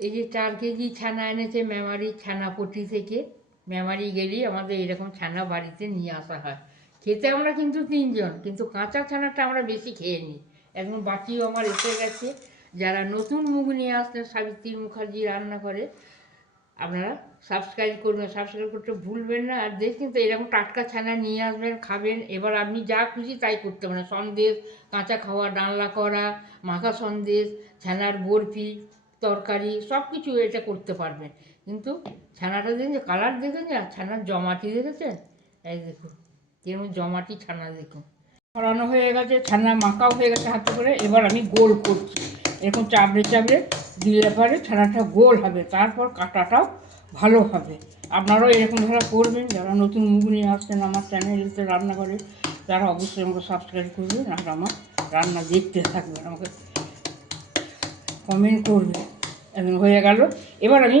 এই যে 4 কেজি ছানা এনেছে মেমারি ছানাপট্টি থেকে। মেমারি গেলেই আমাদের এরকম ছানা বাড়িতে নিয়ে আসা হয়। খেতে আমরা কিন্তু 3 জন, কিন্তু কাঁচা ছানাটা আমরা বেশি খেয়ে নিই। একদম বাটিও আমার এসে গেছে। যারা নতুন মুখ নিয়ে আসছেন সাবিত্রী মুখার্জি রান্না করে, আপনারা সাবস্ক্রাইব করবেন, সাবস্ক্রাইব করতে ভুলবেন না। আর দেখছেন তো এরকম টাটকা ছানা নিয়ে আসবেন, খাবেন। এবার আপনি যা খুশি তাই করতে পারেন, সন্দেশ, কাঁচা খাওয়া, ডালনা করা, মাখা সন্দেশ, ছানার বরফি, তরকারি, সব কিছু এটা করতে পারবেন। কিন্তু ছানাটা দেখেছেন, কালার দেখেছেন, আর ছানার জমাটি দেখেছেন? এই দেখুন কিরকম জমাটি ছানা, দেখুন। ছড়ানো হয়ে গেছে, ছানা মাখাও হয়ে গেছে হাতে করে। এবার আমি গোল করছি, এরকম চাবড়ে চাবড়ে দিলে পরে ছানাটা গোল হবে, তারপর কাটাটাও ভালো হবে। আপনারাও এরকম ধরা করবেন। যারা নতুন মুখ নিয়ে আসছেন আমার চ্যানেলতে রান্না করে, তারা অবশ্যই আমাকে সাবস্ক্রাইব করবেন, আর আমার রান্না দেখতে থাকবেন, আমাকে কমেন্ট করবেন। এখন হয়ে গেল, এবার আমি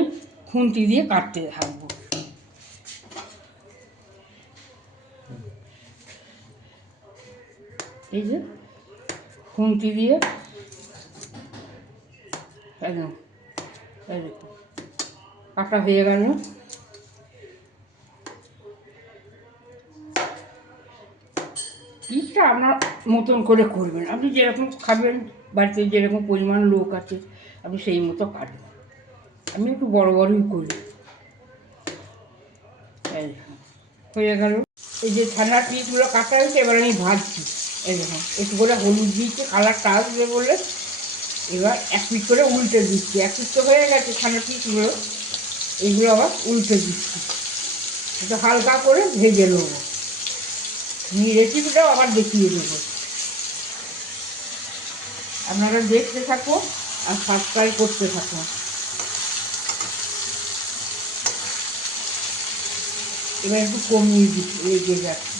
খুন্তি দিয়ে কাটতে থাকবো। এই যে খুন্তি দিয়ে একদম, এই দেখুন কাটা হয়ে গেল। পিসটা আপনার মতন করে করবেন, আপনি যেরকম খাবেন, বাড়িতে যেরকম পরিমাণ লোক আছে আপনি সেই মতো কাটবেন। আমি একটু বড় বড়ই করি। এই হয়ে গেল। এই যে ছানার পিসগুলো কাটা হয়েছে, এবার আমি ভাজছি। এই দেখুন একটু করে হলুদ দিয়েছি কালারটা আসবে বলে। এবার এক পিস করে উল্টে দিচ্ছি। এক পিস তো হয়ে গেছে ছানার পিসগুলো, এইগুলো আবার উল্টে দিচ্ছি, একটু হালকা করে ভেজে নেবো। রেসিপিটাও আবার দেখিয়ে দেবো। আপনারা দেখতে থাকুন আর সাবস্ক্রাইব করতে থাকুন। এবার একটু কমিয়ে দিচ্ছি, রেগে যাচ্ছে।